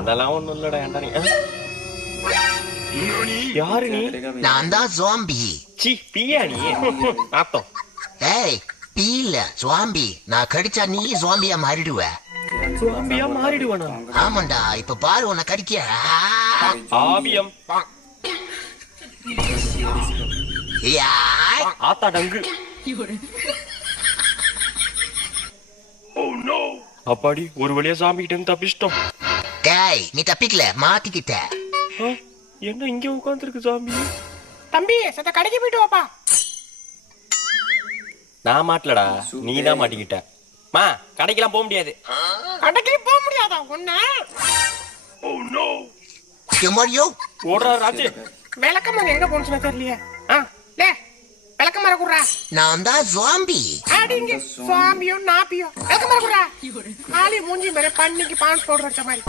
அதெல்லாம் ஒண்ணும் இல்லடா. ஏன்டா நீ யாரு நீ? நான் தான் ஜாம்பி. சி பியா நீ? ஆத்தம். ஏய் பீல ஜாம்பி. நான் கடிச்சா நீ ஜாம்பியா மாறிடுவ. ஜாம்பியா மாறிடுவானா? ஆமாண்டா, இப்ப பாரு உன்னை கடிக்க. ஆவியம். யாய். ஆத்தா டங்கு. அப்பாடி ஒரு வழியா சாமி கிட்ட இருந்து தப்பிச்சிட்டோம். டேய் நீ தப்பிக்கல, மாட்டிக்கிட்ட. என்ன இங்க உட்கார்ந்துருக்கு சாமி? தம்பி சத்த கடைக்கு போயிட்டு வாப்பா. நான் மாட்டலடா, நீ தான் மாட்டிக்கிட்ட. மா கடைக்கெல்லாம் போக முடியாது. கடைக்கு போக முடியாதா ஒண்ணு? குமரியோ ஓடுறா ராஜு. விளக்கமாறு எங்க போனுச்சுன்னு தெரியலையே. லே விளக்கமாறு குடுறா. நான் தான் ஜாம்பி. அடிங்க சுவாமியோ நாப்பியோ விளக்கமாறு குடுறா. ஆளி மூஞ்சி மேல பண்ணிக்கு பான்ஸ் பவுடர் வச்ச மாதிரி.